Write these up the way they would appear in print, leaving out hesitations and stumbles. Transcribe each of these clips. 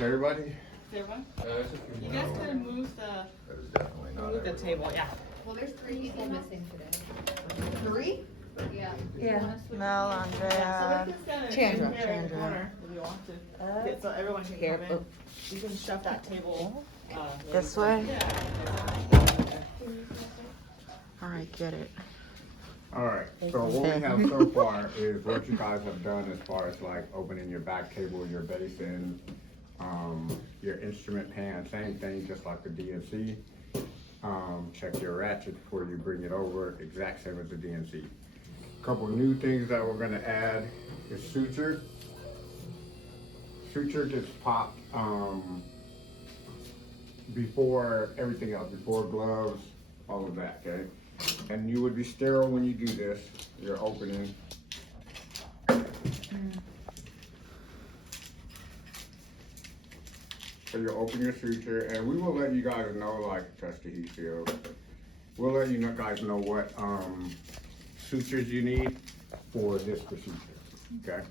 Everybody? Everyone? You guys could move the table, yeah. Well, there's 3 people missing today. 3? Yeah. Yeah. Mel, Andrea. Chandra, Here in the Chandra. corner, if you want to. Yeah, so everyone can Here, come in. You can shove that table. This way? Yeah. All right, get it. All right, so what we have so far is what you guys have done as far as like opening your back table, your basin, your instrument pan, same thing, just like the DNC. Check your ratchet before you bring it over, exact same as the DNC. Couple new things that we're gonna add is suture. Suture gets popped before everything else, before gloves, all of that, okay? And you would be sterile when you do this. You're opening. So you'll open your suture, and we will let you guys know, like, touch the heat shield. We'll let you guys know what sutures you need for this procedure, okay?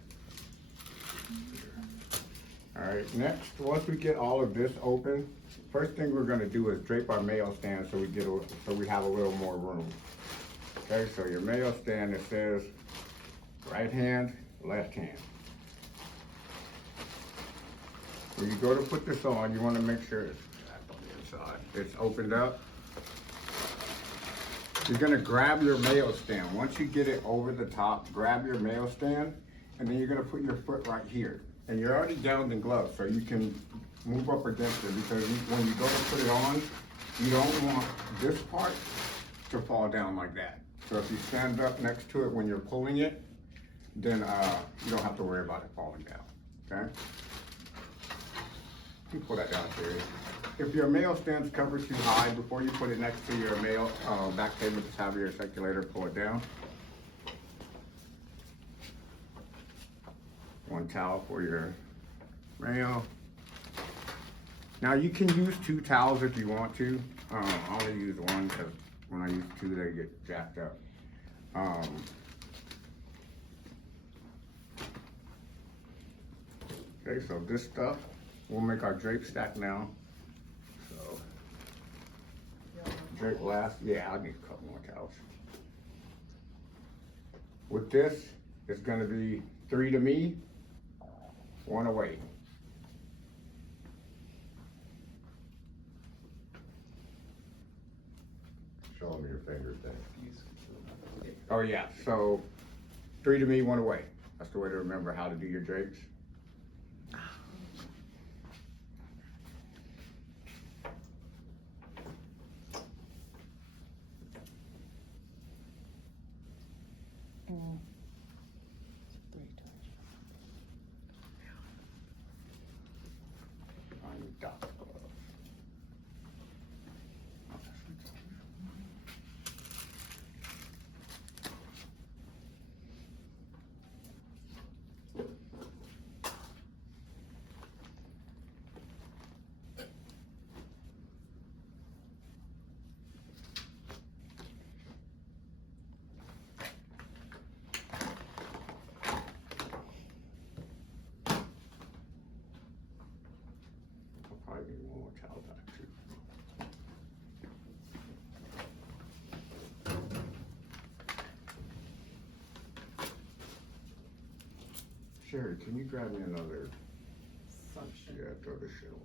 All right, next, once we get all of this open, first thing we're gonna do is drape our mayo stand so we have a little more room. Okay, so your mayo stand, it says right hand, left hand. When you go to put this on, you wanna make sure it's on the inside. It's opened up. You're gonna grab your mayo stand. Once you get it over the top, grab your mayo stand, and then you're gonna put your foot right here. And you're already down in gloves, so you can move up against it, because when you go to put it on, you don't want this part to fall down like that. So if you stand up next to it when you're pulling it, then you don't have to worry about it falling down, okay? You can pull that down here. If your mayo stand's covered too high, before you put it next to your mayo back table, just have your circulator pull it down. One towel for your mayo. Now you can use 2 towels if you want to. I only use 1 because when I use 2 they get jacked up. Okay, so this stuff, we'll make our drape stack now. So, drape last, yeah, I need a couple more towels. With this, it's gonna be 3 to me, 1 away. Show them your finger thing. Oh yeah, so 3 to me, 1 away. That's the way to remember how to do your drapes. I need doctor gloves. Probably need 1 more towel back too. Sherry, can you grab me another? Yeah, throw this shit away.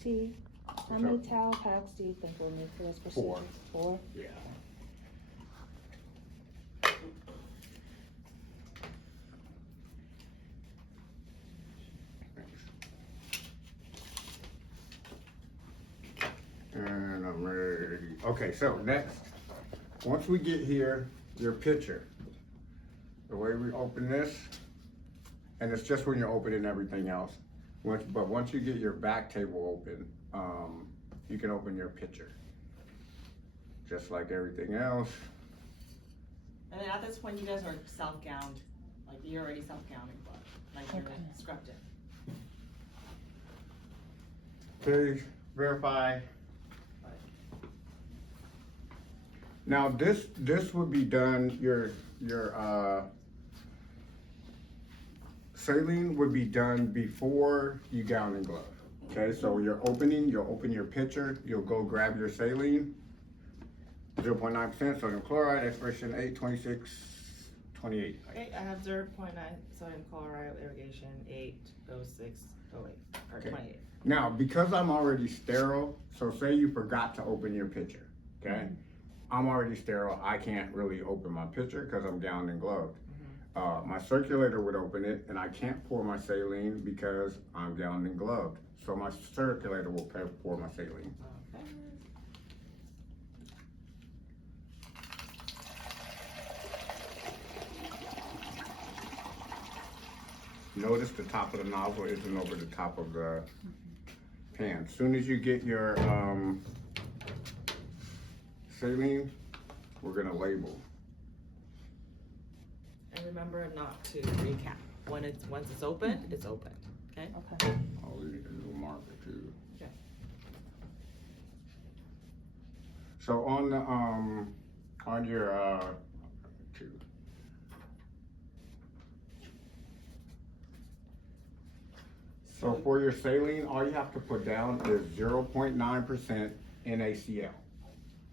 T, how many towel packs do you think we'll need for this procedure? 4. 4? Yeah. And I'm ready. Okay, so next, once we get here, your picture. The way we open this, and it's just when you're opening everything else. But once you get your back table open, you can open your picture. just like everything else. And then at this point, you guys are self-gowned, like you're already self-gowning, but like you're Okay. scrubbed in. Okay, verify. Now this would be done, your saline would be done before you gown and glove. Okay, so you'll open your pitcher, you'll go grab your saline, 0.9% sodium chloride, expiration 8/26/28. Okay, I have 0.9 sodium chloride irrigation, 8/06/08, or Okay. 28. Now, because I'm already sterile, so say you forgot to open your pitcher, okay? I'm already sterile, I can't really open my pitcher because I'm gowned and gloved. My circulator would open it, and I can't pour my saline because I'm gowned and gloved. So my circulator will pour my saline. Okay. Notice the top of the nozzle isn't over the top of the pan. As soon as you get your saline, we're gonna label. And remember not to recap. Once it's open, it's open. Okay? Okay. Oh, we need a little marker too. Okay. So on the on your two. So for your saline, all you have to put down is 0.9% NaCl.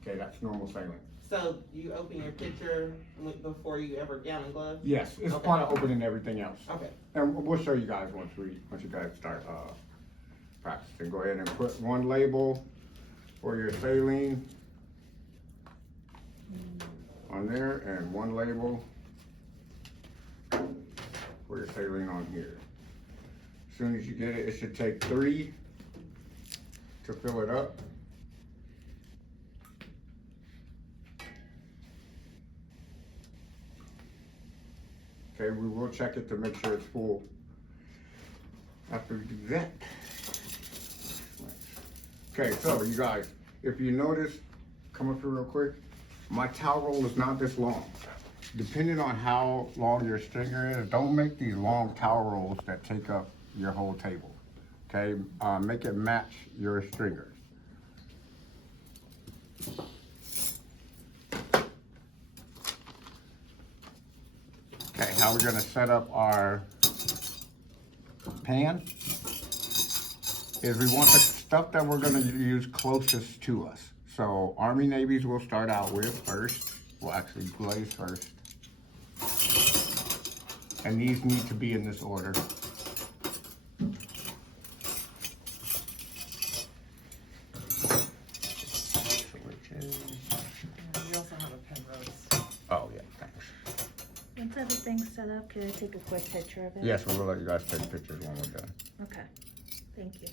Okay, that's normal saline. So you open your pitcher before you ever gown and glove? Yes, it's Okay. part of opening everything else. Okay. And we'll show you guys once you guys start practicing. Go ahead and put one label for your saline on there and one label for your saline on here. As soon as you get it, it should take 3 to fill it up. Okay, we will check it to make sure it's full after we do that. Okay, so you guys, if you notice, come up here real quick, my towel roll is not this long. Depending on how long your stringer is, don't make these long towel rolls that take up your whole table. Okay, make it match your stringers. Okay, how we're gonna set up our pan is we want the stuff that we're gonna use closest to us. So Army Navies we'll start out with first. We'll actually glaze first. And these need to be in this order. You also have a Penrose. Oh yeah, thanks. Once everything's set up, can I take a quick picture of it? Yes, we will let you guys take pictures when we're done. Okay, thank you.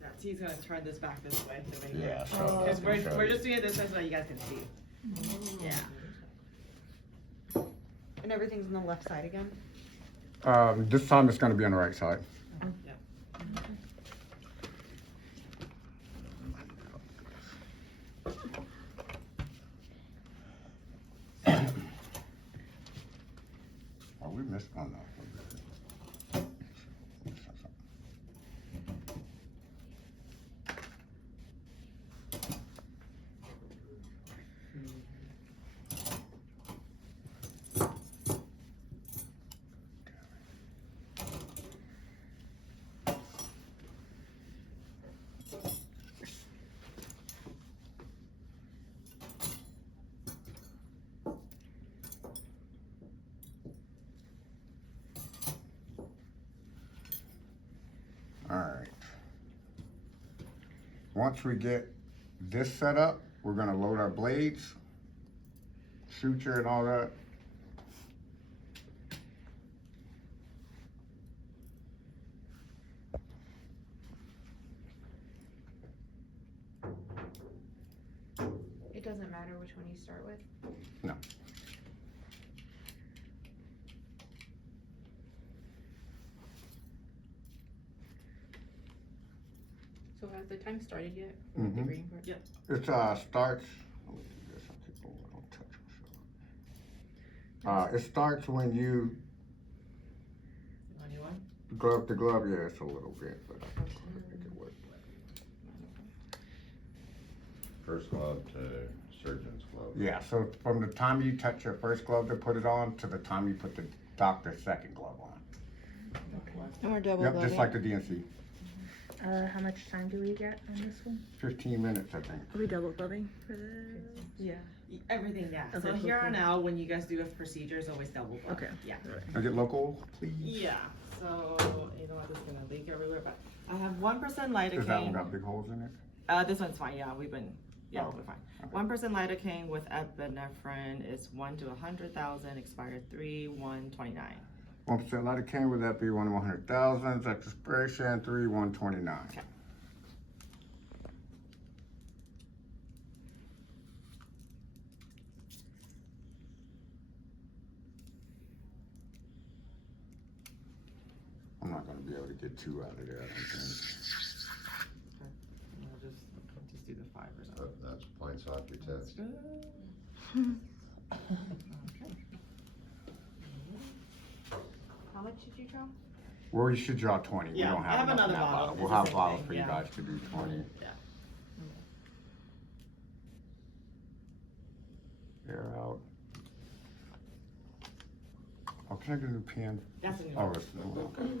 Yeah, he's gonna turn this back this way to make Yeah, it. so Because we're just doing it this way so you guys can see. Yeah. And everything's on the left side again? This time it's gonna be on the right side. Yeah. Oh, we missed one though. All right. Once we get this set up, we're gonna load our blades, suture and all that. It doesn't matter which one you start with? No. So has the time started yet? The Mhm. green part? Yep. It starts, let me do this, don't touch myself. It starts when you Anyone? glove to glove, yeah, it's a little bit, but I can make it work. First glove to surgeon's glove. Yeah, so from the time you touch your first glove to put it on to the time you put the doctor's second glove on. And we're double Yep, gloving. just like the DNC. How much time do we get on this one? 15 minutes, I think. Are we double gloving for this? Yeah. Everything, yeah. Okay, So cool, here on cool. out, when you guys do a procedure, it's always double glove. Okay. Yeah. Can I get local, please? Yeah, so, you know what, it's gonna leak everywhere, but I have 1% lidocaine. Does that one got big holes in it? This one's fine, yeah, we've been, yeah, Oh, we're fine. okay. 1% lidocaine with epinephrine is 1 to 100,000, expired 3/1/29. 1% lidocaine, would that be 1 to 100,000? Expiration 3/1/29. Okay. I'm not gonna be able to get 2 out of there, I don't think. I'll just do the 5 or something. That's points off your test. Good. How much did you draw? Well, you should draw 20. We Yeah, don't I have have enough in another that bottle. We'll It's the have same bottles thing, for you yeah. guys to do 20. Air out. Oh, can I get a new pen? That's a new Oh, one. it's new, okay. 1%.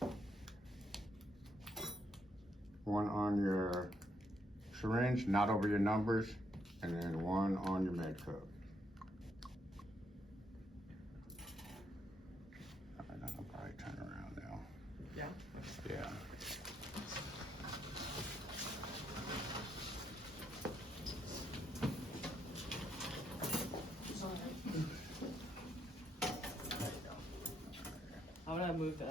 So, one on your syringe, not over your numbers, and then 1 on your med cup. Alright, I'll probably turn around now. Yeah? Yeah. I'm gonna move the,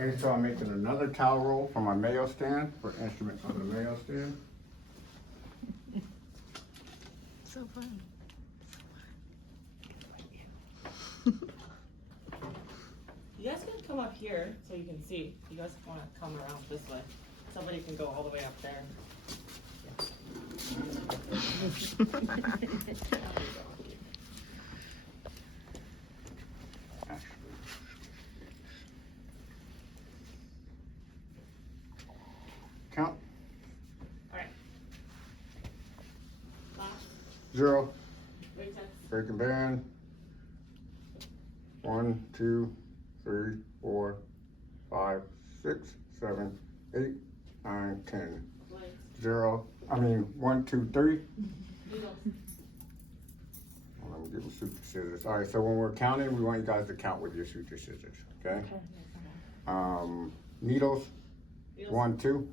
Okay, so I'm making another towel roll for my mayo stand, for instruments on the mayo stand. So fun. you guys can come up here so you can see. You guys wanna come around this way. Somebody can go all the way up there. Count. Alright. Last, 0, wait, that's, breaking band. 1, 2, 3, 4, 5, 6, 7, 8, 9, 10. legs, 0, 1, 2, 3. needles. Let me get my suture scissors. All right, so when we're counting, we want you guys to count with your suture scissors, okay? Needles, Needles. 1, 2,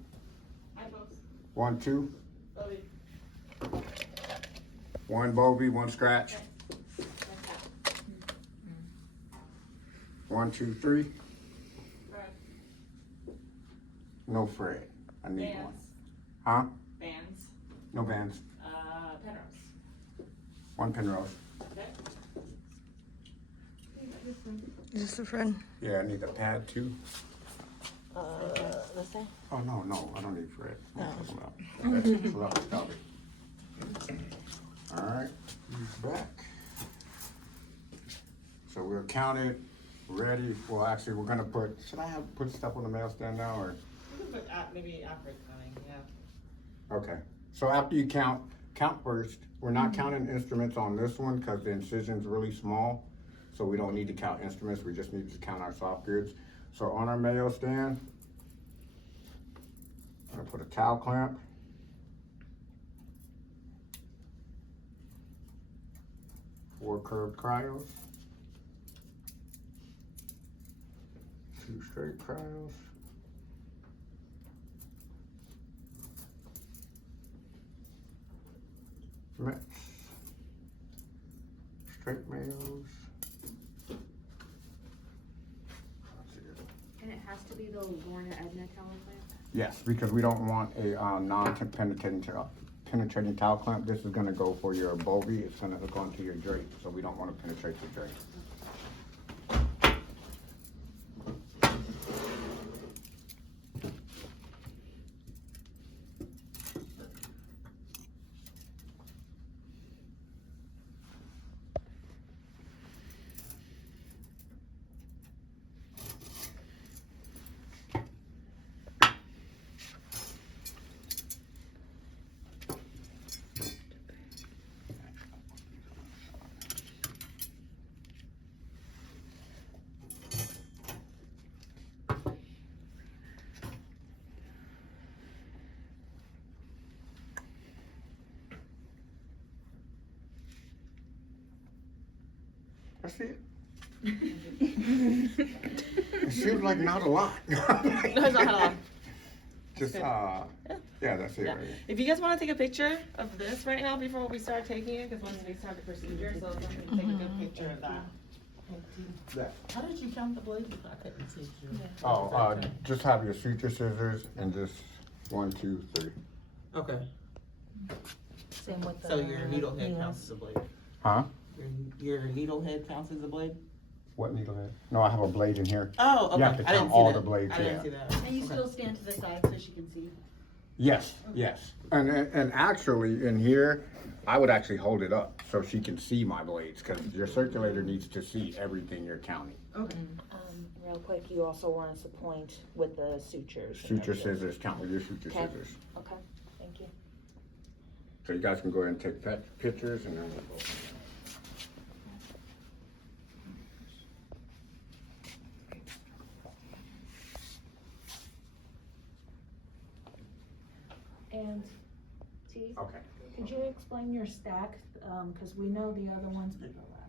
Eyeballs. 1, 2, Bovie. 1 bovie, 1 scratch. 1, 2, 3. Thread. No Fred. I need one. Bands. Huh? Bands. No bands. Penrose. 1 Penrose. Okay. Is this the friend? Yeah, I need a pad too. This thing? Oh, no, I don't need Fred. No. That's stop it. All right, he's back. So we're counted, ready. Well, actually, we're gonna should I put stuff on the mail stand now or? You can put, maybe after counting, yeah. Okay, So after you count first. We're not counting instruments on this one because the incision's really small. So we don't need to count instruments, we just need to count our soft goods. So on our mayo stand, I'm gonna put a towel clamp. Four curved cryos. Two straight cryos. Mitts. Straight mayos. And it has to be the Lorna Edna towel clamp? Yes, because we don't want a penetrating towel clamp. This is gonna go for your bovie. It's gonna hook onto your drape, so we don't wanna penetrate the drape. That's it. It seems like not a lot. No, it's not a lot. Just, yeah, that's it Yeah. right here. If you guys want to take a picture of this right now before we start taking it, because once we start the procedure, so somebody can take a good picture of that. That. How did you count the blades? I couldn't see you. Oh, just have your suture scissors and just 1, 2, 3. Okay, Same with the. so your needle head counts as a blade. Huh? Your needle head counts as a blade? What needle head? No, I have a blade in here. Oh, okay. You have to I didn't count see all that. the blades, I didn't yeah. see that. And you Okay. still stand to the side so she can see? Yes, yes. And actually in here, I would actually hold it up so she can see my blades, because your circulator needs to see everything you're counting. Okay. Real quick, you also want us to point with the sutures. and Suture everything. scissors, count with your suture Okay. scissors. Okay, thank you. So you guys can go ahead and take pictures and then we'll go. And T, Okay. could you explain your stack? Cause we know the other ones,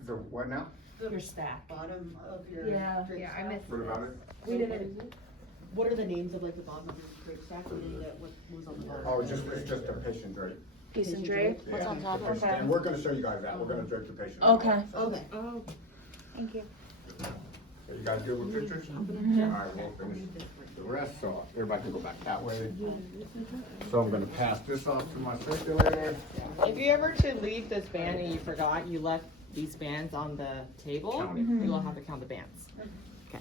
So what now? your stack. Bottom of your. Yeah. drape Yeah, I stack? missed What about it? We didn't, What are the names of like the bottom of your drape stack? What was on the bottom? Oh, it's just a patient drape. piece and drape? Yeah, on top? the patient- Okay. And we're gonna show you guys that. We're gonna drape the patient. Okay. Okay. Oh, thank you. Are you guys good with pictures? All right, we'll finish the rest, so everybody can go back that way. So I'm gonna pass this off to my circulator. If you ever to leave this band and you forgot you left these bands on the table, Count it. you will have to count the bands. Okay.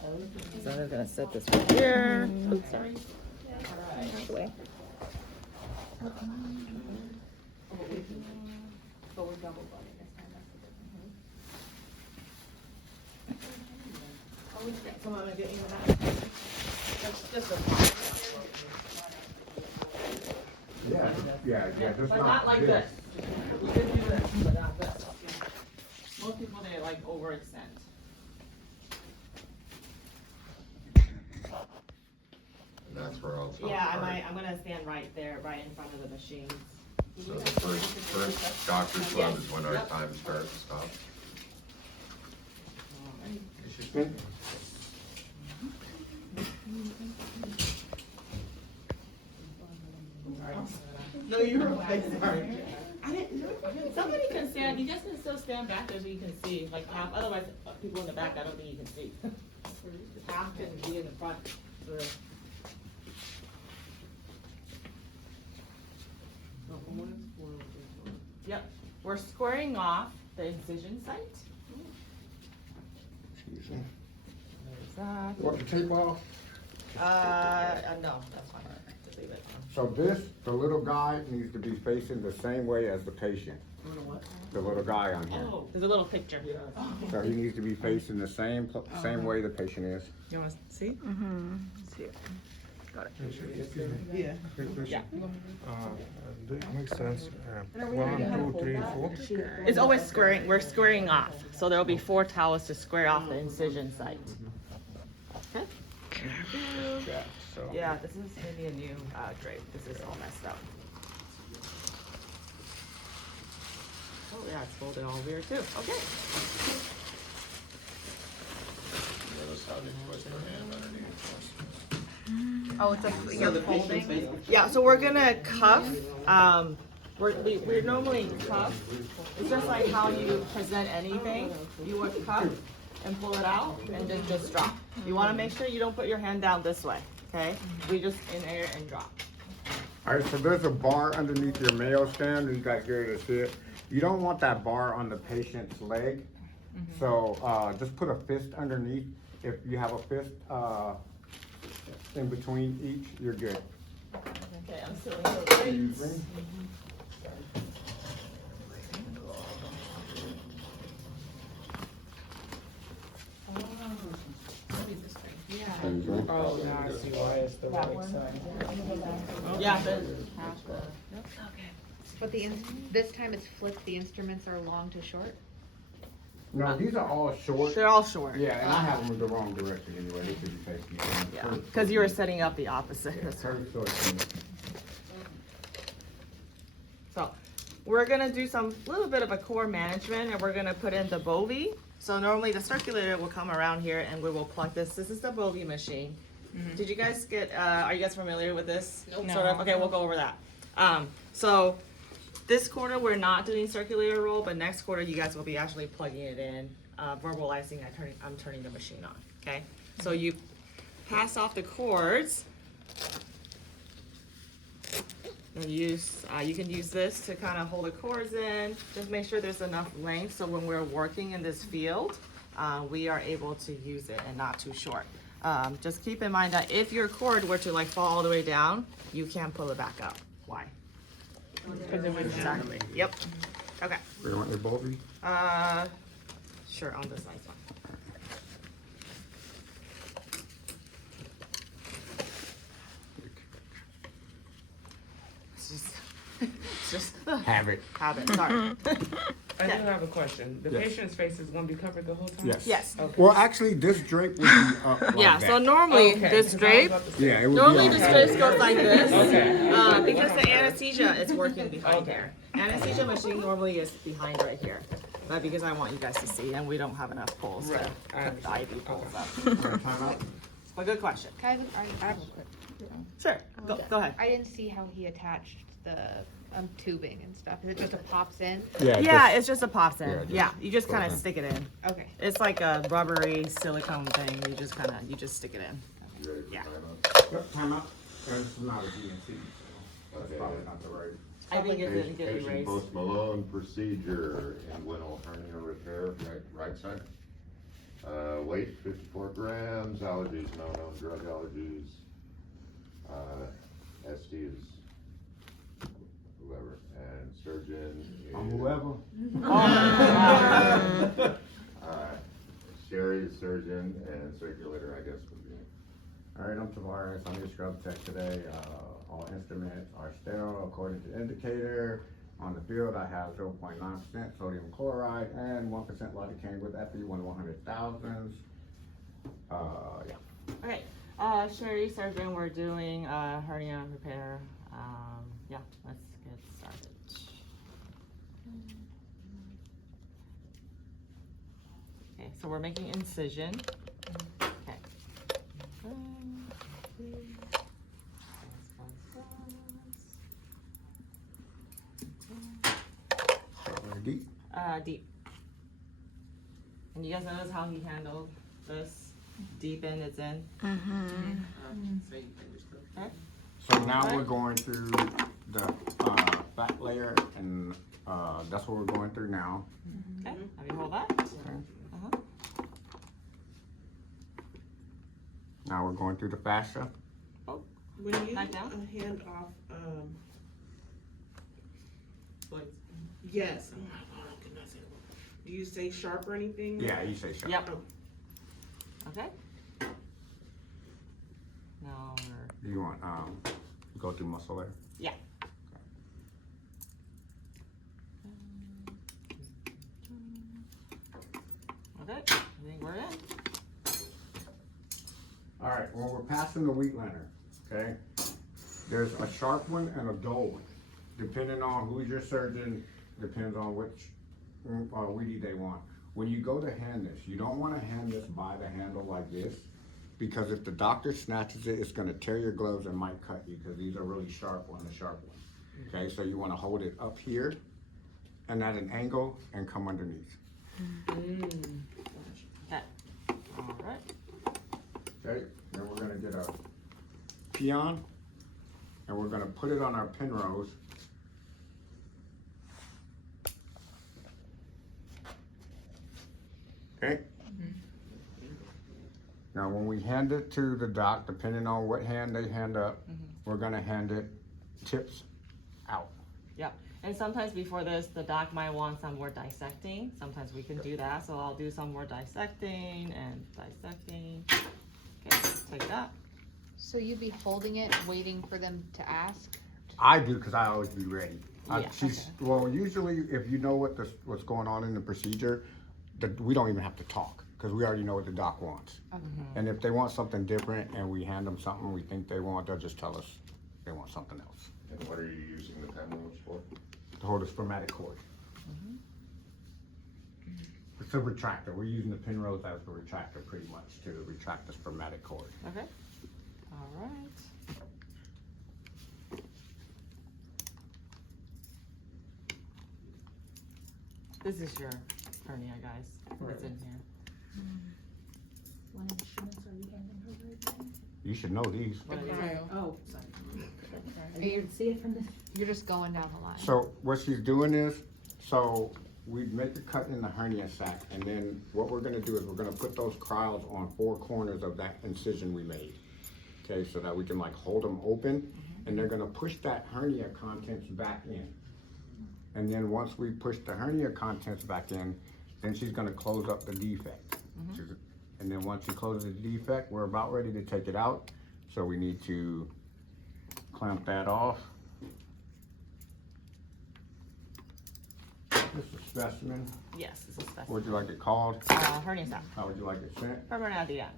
So I'm gonna set this right here. Oops, sorry. Alright. But we're double butting this time, that's the difference. So I'm gonna get you that. That's just a Yeah, just But not like this. We can do this, but not this. Most people, they like overextend. And that's where I'll stop. Yeah, I'm gonna stand right there, right in front of the machines. So the first doctor's glove is when our Yep. time starts, stops. No, you were like, sorry. I didn't know. Somebody can stand, you guys can still stand back there so you can see, like half, otherwise people in the back, I don't think you can see. Half can be in the front. Yep, we're squaring off the incision site. Excuse me. There's that. Want the tape off? No, that's fine, just leave it. So this, the little guy needs to be facing the same way as the patient. The little guy on here. Oh, there's a little picture. So he needs to be facing the same way the patient is. You wanna see? Yeah. Quick question. Yeah. Do it make sense? 1, 2, 3, 4. It's always squaring, we're squaring off. So there'll be 4 towels to square off the incision site. Okay? Yeah. So Yeah, this is maybe a new drape. This is all messed up. Oh yeah, it's folded all weird too. Okay. Notice how they twist their hand underneath. Oh, it's a, So you're the patient's folding? face. Yeah, so we're gonna cuff. We're normally cuff. It's just like how you present anything. You would cuff and pull it out and then just drop. You wanna make sure you don't put your hand down this way, okay? We just in air and drop. All right, so there's a bar underneath your mayo stand. You guys here to see it. You don't want that bar on the patient's leg. So just put a fist underneath. If you have a fist in between each, you're good. Okay, I'm still in the Excuse me. oh, now I see why it's the right side. Yeah, But this time it's flipped, the instruments are long to short? No, these are all short. they're all short. Yeah, and I have them in the wrong direction anyway. They should be facing. Yeah, because you were setting up the opposite. Yeah, curved towards me. So we're gonna do some little bit of a core management, and we're gonna put in the bovie. So normally the circulator will come around here, and we will plug this. This is the bovie machine. Did you guys get? Are you guys familiar with this? Nope. Sort of. Okay, we'll go over that. So this quarter we're not doing circulator roll, but next quarter you guys will be actually plugging it in, verbalizing. I'm turning the machine on. Okay. So you pass off the cords. And use, you can use this to kind of hold the cords in. Just make sure there's enough length so when we're working in this field, we are able to use it and not too short. Just keep in mind that if your cord were to like fall all the way down, you can't pull it back up. Why? Because it was Exactly. Yep. Okay. You want your bovie? Sure, on this nice one. It's just Habit. habit. Sorry. I do have a question. The Yes. patient's face is gonna be covered the whole time? Yes. Yes. Okay. Well, actually, this drape would be up like Yeah. that. So normally Okay, this 'cause I was drape. about to say- Yeah, it would Normally be this on face goes like this, Okay. because the anesthesia is working behind Okay. here. Anesthesia machine normally is behind right here, but because I want you guys to see, and we don't have enough pulls to Right, I put the IV pulls up. Time out. But good question. Can I have a quick? Sure, go ahead. I didn't see how he attached the tubing and stuff. Is it just a pops in? Yeah, it's just a pops in. Yeah, just Yeah, you just goes kind of in. stick it in. Okay. It's like a rubbery silicone thing. You just stick it in. You ready for Yeah. timeout? Yep, time out. This is not a DNC, so that's Okay. probably not the right. I think it didn't get Patient erased. post Malone procedure, inguinal hernia repair, right side. Weight 54 grams, allergies, no known drug allergies. SD is whoever, and surgeon is. Whoever. Sherry is surgeon, and circulator, I guess, would be. All right, I'm Tavares. I'm your scrub tech today. All instruments are sterile according to indicator. On the field, I have 0.9% sodium chloride and 1% lidocaine with Epi, 1/100,000. Yeah. Okay, Sherry, surgeon, we're doing hernia repair. Yeah, let's get started. Okay, so we're making incision. Okay. Deep. Deep. And you guys notice how he handled this? Deep in, it's in. Okay. So now we're going through the back layer, and that's what we're going through now. Okay, have you hold that? Uh-huh. Now we're going through the fascia. When you Back down? hand off, like, yes. Oh, goodness. Do you say sharp or anything? Yeah, you say sharp. Yep. Okay. Now we're Do you want, go through muscle there? Yeah. Okay, I think we're in. All right, well, we're passing the wheat liner, okay? There's a sharp one and a dull one. Depending on who's your surgeon, depends on which weedy they want. When you go to hand this, you don't wanna hand this by the handle like this, because if the doctor snatches it, it's gonna tear your gloves and might cut you, because these are really sharp on the sharp one. Okay, so you wanna hold it up here and at an angle and come underneath. Okay, all right. Okay, then we're gonna get a peon and we're gonna put it on our pin rows. Okay? Now, when we hand it to the doc, depending on what hand they hand up, we're gonna hand it tips out. Yep, and sometimes before this, the doc might want some more dissecting. Sometimes we can do that, so I'll do some more dissecting and dissecting. Okay, take that. So you'd be holding it, waiting for them to ask? I do, cause I always be ready. Yeah, Well, usually if you know what's going on in the procedure, we don't even have to talk, cause we already know what the doc wants. And if they want something different and we hand them something we think they want, they'll just tell us they want something else. And what are you using the pen rows for? To hold a spermatic cord. It's a retractor. We're using the pin rows as a retractor pretty much to retract the spermatic cord. Okay, all right. This is your hernia, guys, what's in here. What instruments are you handing her right now? You should know these. What are these? Oh, sorry. I didn't see it from the. You're just going down the line. So what she's doing is, so we make a cut in the hernia sac, and then what we're gonna do is we're gonna put those criles on 4 corners of that incision we made. Okay, so that we can like hold them open, and they're gonna push that hernia contents back in. And then once we push the hernia contents back in, then she's gonna close up the defect. And then once she closes the defect, we're about ready to take it out. So we need to clamp that off. This is a specimen. Yes, it's a specimen. What would you like it called? Hernia sac, How would you like it sent? permanent at the end.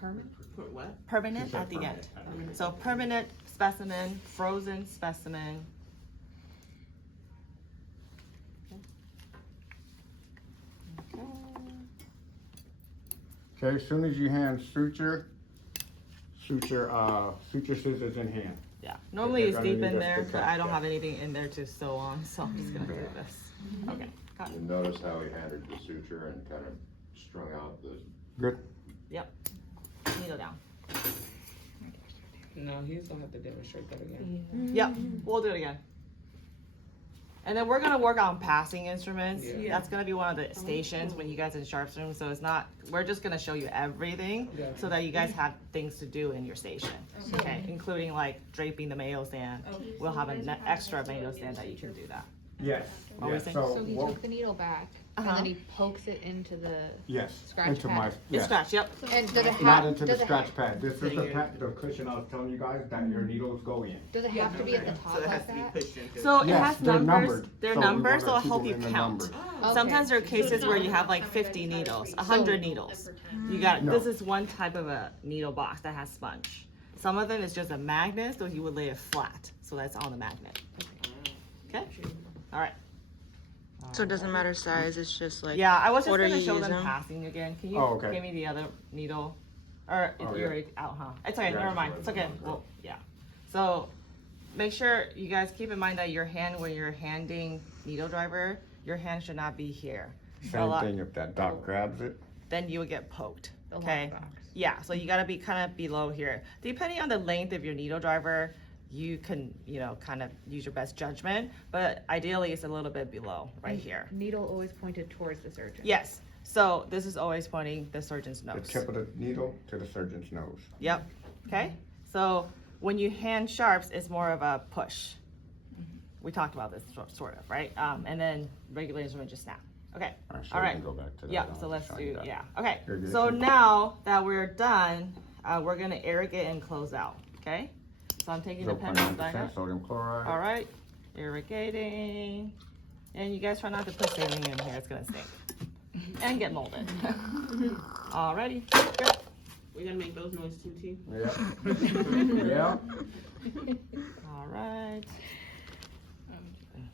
Permanent? Put what? Permanent She said at the end. permanent. So permanent specimen, frozen specimen. Okay. Okay, as soon as you hand suture scissors in hand. Yeah, normally they're it's gonna deep need in us there, to but cut I don't that. have anything in there to sew on, so I'm just gonna do this. Okay, got it. And notice how he handled the suture and kind of strung out the. Good. Yep. Needle down. No, he's gonna have to demonstrate that again. Yep, we'll do it again. And then we're gonna work on passing instruments. Yeah. That's gonna be one of the stations when you guys in sharp room, so it's not, we're just gonna show you everything Yeah. so that you guys have things to do in your station. Okay, including like draping the mayo stand. We'll have an extra mayo stand that you can do that. Yes. What were yes. you saying? So he what- took the needle back, and Uh-huh. then he pokes it into the, yes. scratch into my pad. It's yes. scratch, yep. and does it have? Not into the does it scratch have- pad. This is the cushion I was telling you guys that your needles go in. Does it have to be at the top So it has like to be that? pushed into. So it Yes, has they're numbers, numbered. they're So we numbers, so wanna it'll keep help them you in the count. numbers. Okay. Sometimes there are cases where you have like 50 needles, 100 needles. You got, No. this is one type of a needle box that has sponge. Some of them is just a magnet, so you would lay it flat, so that's on the magnet. Okay, all right. So it doesn't matter size, it's just like. Yeah, I was just what are gonna you show them using? passing again. Can you Oh, okay. give me the other needle? Or if Oh, you're yeah. already out, huh? It's okay, Yeah, never just mind. let It's it okay. go. Well, yeah. So make sure you guys keep in mind that your hand, when you're handing needle driver, your hand should not be here. A Same lot- thing if that doc grabs it. Then you would get poked. The Okay. lockbox. Yeah, so you gotta be kind of below here. Depending on the length of your needle driver, you can, kind of use your best judgment, but ideally it's a little bit below, right here. Needle always pointed towards the surgeon. Yes, so this is always pointing the surgeon's The nose. tip of the needle to the surgeon's nose. Yep, okay? So when you hand sharps, it's more of a push. We talked about this sort of, right? And then regular instrument just snap. Okay, All right, so all we right. can go back to that. Yeah, I'll so let's show you do, that. yeah, okay. You're good. So now that we're done, we're gonna irrigate and close out, okay? So I'm taking the pen back 0.9% up. sodium chloride. All right, irrigating. And you guys try not to put saline in here, it's gonna stink. And get molded. Alrighty, good. We're gonna make those noises too, T. Yeah. Yeah. All right.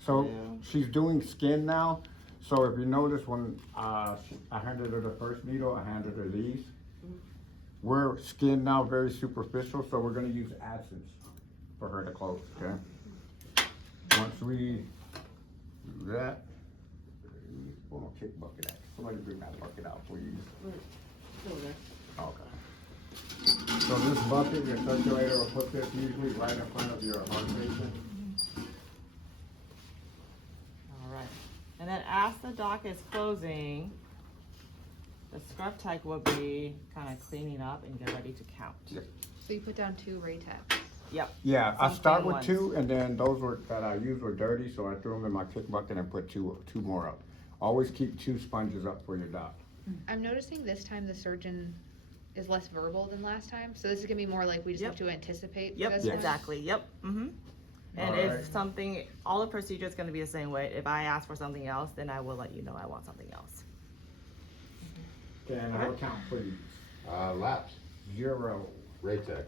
So she's doing skin now. So if you notice when I handed her the first needle, I handed her these. We're skin now, very superficial, so we're gonna use acids for her to close, okay? Once we do that, pull my kick bucket out. Somebody bring that bucket out, please. Okay. So this bucket, your circulator will put this usually right in front of your heart patient. All right. And then as the dock is closing, the scrub tech will be kind of cleaning up and get ready to count. Yep. So you put down 2 ray taps. Yep. Yeah, I Some start clean with ones. 2, and then those that I used were dirty, so I threw them in my kick bucket and put two more up. Always keep 2 sponges up for your dock. I'm noticing this time the surgeon is less verbal than last time, so this is gonna be more like we just Yep. have to anticipate. Yep, this one. exactly, yep, mm-hmm. And All if right. something, all the procedure is gonna be the same way. If I ask for something else, then I will let you know I want something else. Can I have a count, please? Laps, 0, Ratex,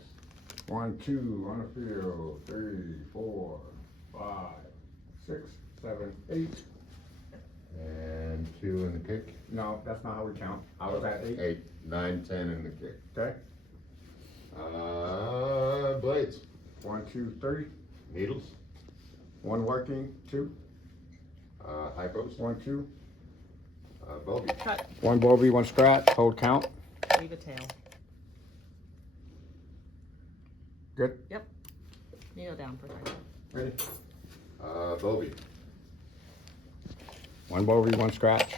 1, 2, on the field, 3, 4, 5, 6, 7, 8. and 2 in the kick. No, that's not how we count. I was at 8. 8, 9, 10 in the kick. Okay. Blades, 1, 2, 3. needles, 1 working, 2. hypos, 1, 2. bovie. Cut, 1 bovie, 1 scratch. Hold count. leave a tail. Good. Kneel down for a second. Ready? Bovie. 1 bovie, 1 scratch.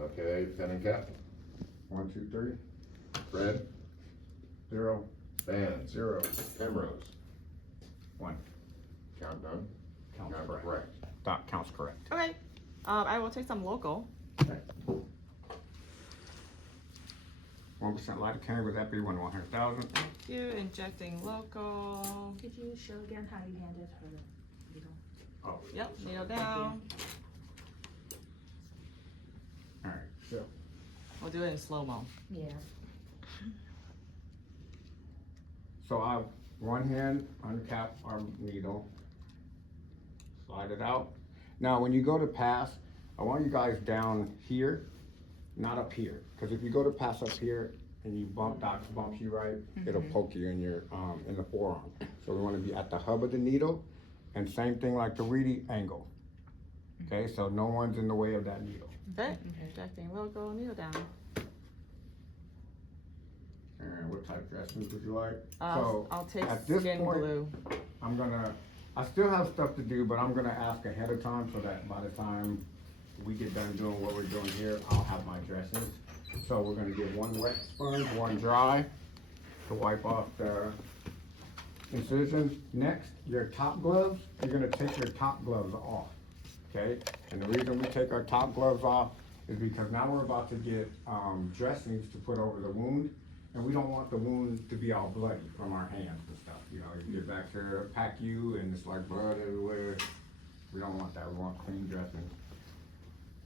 Okay, pen and cap, 1, 2, 3. thread, 0, bands, 0. Penrose. 1. Count done. Counts Count correct. correct. Dot counts correct. Okay, I will take some local. 1% lidocaine, would that be 1 100,000? Thank you, injecting local. Could you show again how you handed her needle? Oh, Yep, kneel down. all right, so. We'll do it in slow-mo. Yeah. So I have 1 hand uncap our needle, slide it out. Now, when you go to pass, I want you guys down here, not up here. Because if you go to pass up here and you bumps you right, it'll poke you in your in the forearm. So we want to be at the hub of the needle, and same thing like the reedy angle. Okay, so no one's in the way of that needle. Okay, injecting local, kneel down. And what type of dressings would you like? I'll take at this skin point, glue. I still have stuff to do, but I'm gonna ask ahead of time so that by the time we get done doing what we're doing here, I'll have my dressings. So we're gonna get 1 wet sponge, 1 dry to wipe off the incisions. Next, your top gloves, you're gonna take your top gloves off, okay? And the reason we take our top gloves off is because now we're about to get dressings to put over the wound. And we don't want the wound to be all bloody from our hands and stuff. You know, you get back there, pack you, and it's like blood everywhere. We don't want that. We want clean dressing.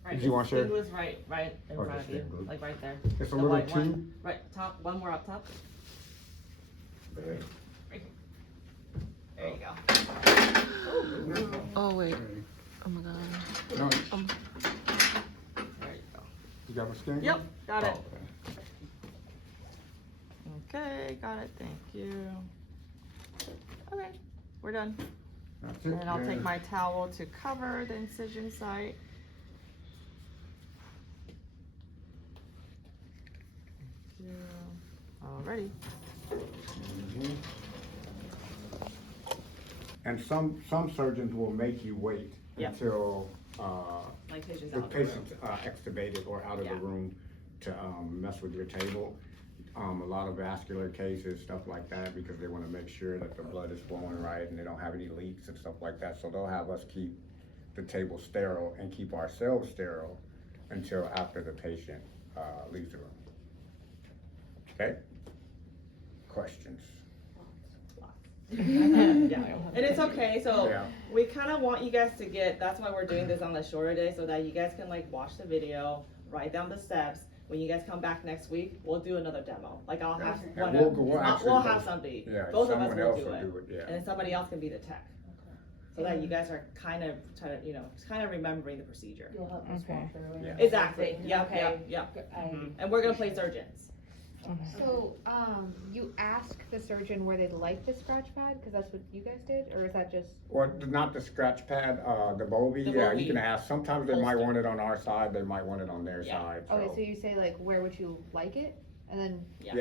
Right, Did you want skin your- glue's right in Oh, front just of you, skin glue. like right there. It's a The little white tube. one. Right, top, 1 more up top. Okay. There you go. Oh wait. Oh my god. No, There you go. you got my skin? glue? Yep, got it. Oh, okay. Okay, got it, thank you. Okay, we're done. That's it. And then I'll take then. my towel to cover the incision site. Thank you. Alrighty. Mhm. And some surgeons will make you wait Yep. until Like patient's the out of the room. patient's extubated or out of the Yeah. room to mess with your table. A lot of vascular cases, stuff like that, because they want to make sure that the blood is flowing right and they don't have any leaks and stuff like that. So they'll have us keep the table sterile and keep ourselves sterile until after the patient leaves the room. Okay? questions. Yeah, and it's okay, so Yeah. we kinda want you guys to get, that's why we're doing this on the shorter day, so that you guys can like watch the video, write down the steps. When you guys come back next week, we'll do another demo, like I'll have Yeah, one we'll of, go- actually we'll go- have somebody, Yeah, both of us someone will else do will it. do it, yeah. And then somebody else can be the tech, so that you guys are kind of, you know, kind of remembering the procedure. You'll help us Okay. walk through it. Yeah. Exactly, yep, Okay. yep. I- And we're gonna play surgeons. So, you ask the surgeon where they'd like the scratch pad, cause that's what you guys did, or is that just? Or not the scratch pad, the bovie, The yeah, bovie. you can ask, sometimes they might Holster. want it on our side, they might want it on their Yeah. side, Okay, so so. you say like, where would you like it? And then, Yeah,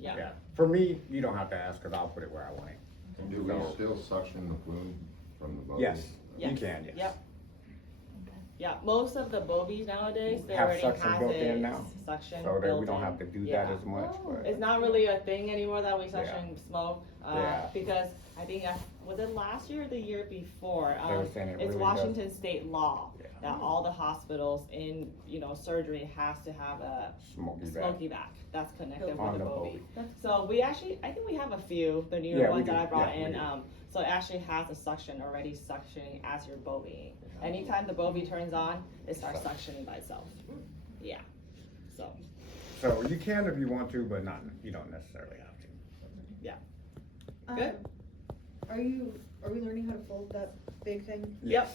Yeah. yeah. For me, you don't have to ask, cause I'll put it where I want it. And do we So- still suction the fluid from the boat? Yes, you Yes. can, yes. Yep. Yeah, most of the bovies nowadays, they Have already suction have built in it now, suction So that built we don't in. have to do Yeah. that as much, but. It's not really a thing anymore that we suction smoke, Yeah. because I think, was it last year or the year before? They were saying it It's really does. Washington state law Yeah. that all the hospitals in, you know, surgery has to have a Smoky back. smoky back that's connected On with the the bovie. bovie. So we actually, I think we have a few, the newer Yeah, we ones do. that I brought Yeah, we in, do. so it actually has a suction already suctioning as you're bovieing. Anytime the bovie turns on, it starts suctioning by itself. Yeah, so, So you can if you want to, but not, you don't necessarily have to. Good. Are we learning how to fold that big thing? Yep.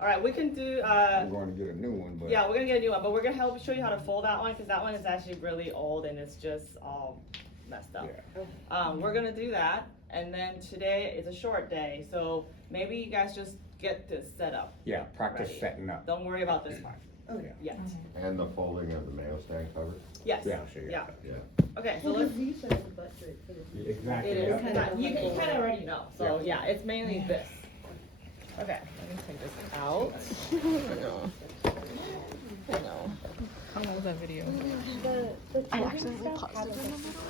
Alright, we can do, I'm going to get a new one, but. yeah, we're gonna get a new one, but we're gonna help show you how to fold that one, cause that one is actually really old and it's just all messed up. Yeah. We're gonna do that, and then today is a short day, so maybe you guys just get this set up. Yeah, practice Ready. setting up. Don't worry about this part Oh, Yeah. yet. And the folding of the mayo stand cover? Yes. Yeah, sure, Yeah. Yeah. Okay, so Well, let's. because you said it's a butt drape for the. Exactly. It is, yeah. kinda- you kinda already know, so Yeah. yeah, it's mainly this. Okay, let me take this out. I know. How long was that video? The I children's accidentally stuff paused it in the has middle.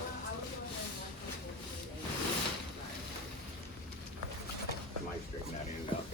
Might straighten that end out.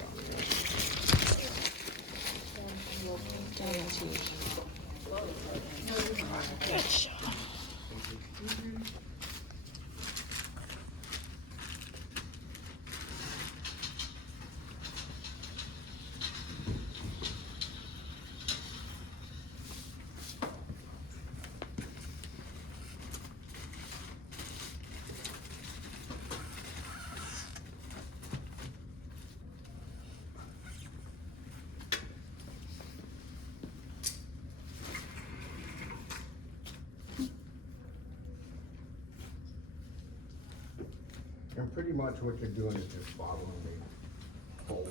And pretty much what you're doing is just following the holes.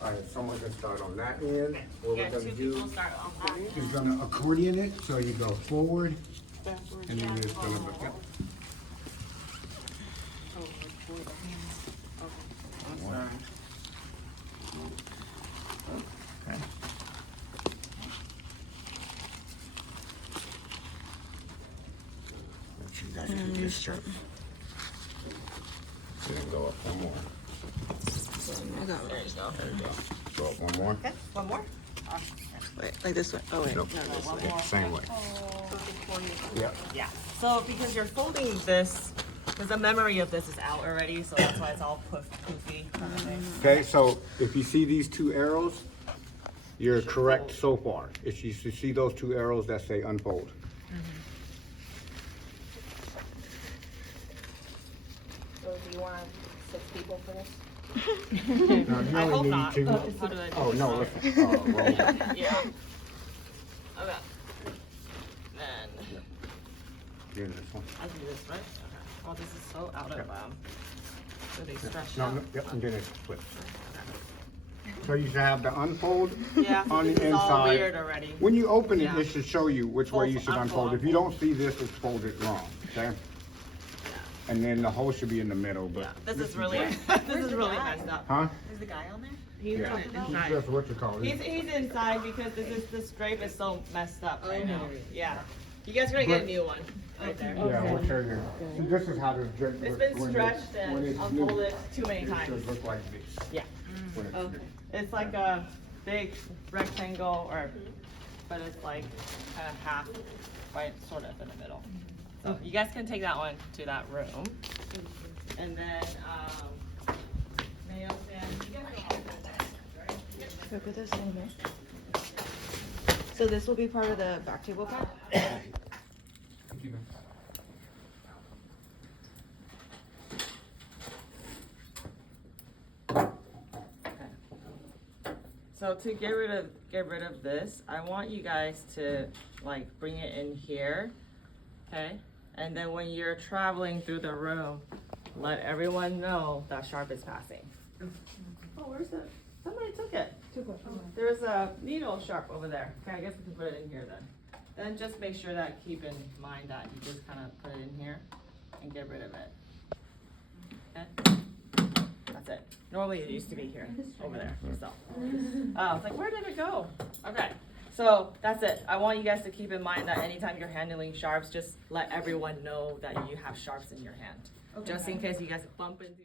Alright, someone can start on that end. What Yeah, we're gonna two do people start on that. is gonna accordion it, so you go forward, and then you're just gonna look up. Make sure you guys keep this straight. Then go up one more. There you go. There you go. Go up one more. Okay, one more? Wait, like this way. Oh wait. Nope. Yeah, same way. Yep. Yeah, so because you're folding this, because the memory of this is out already, so that's why it's all poofy. kind of thing. Okay, so if you see these two arrows, you're correct so far. If you see those two arrows that say unfold. So do you want 6 people for this? No, you I only hope need not. two. How do I do Oh, this? no, listen, roll. Yeah. Okay. Then, Here's this one. I do this, right? Okay. Oh, this is so out of, so they stretch No, out. no, yep, and then it's split. So you should have the unfold Yeah, so on the this is all inside. weird already. When you open it, Yeah. it should show you which way you should unfold. If you don't see this, it's folded wrong, okay? And then the hole should be in the middle, but. Yeah, this is really, this is really messed up. Huh? Is the guy on there? Yeah. inside. That's what you call it. He's inside because this drape is so messed up right now. Okay. Yeah. You guys are gonna get a new one right there. Yeah, we'll show you. See, this is how this drape It's looks been when stretched when and it's new. unfolded too many It times. should look like this. Yeah. When it's new. It's like a big rectangle or but it's like kind of half, right, sort of in the middle. So you guys can take that one to that room. And then, mayo stand, you guys are all good there, right? Should I put this in here? So this will be part of the backtable pack? So to get rid of this, I want you guys to like bring it in here, okay? And then when you're traveling through the room, let everyone know that sharp is passing. Oh, where's the? Somebody took it. There's a needle sharp over there. Okay, I guess we can put it in here then. Then just make sure that keep in mind that you just kind of put it in here and get rid of it. Okay. That's it. Normally it used to be here, over there, so. I was like, where did it go? Okay, so that's it. I want you guys to keep in mind that anytime you're handling sharps, just let everyone know that you have sharps in your hand. Just in case you guys bump into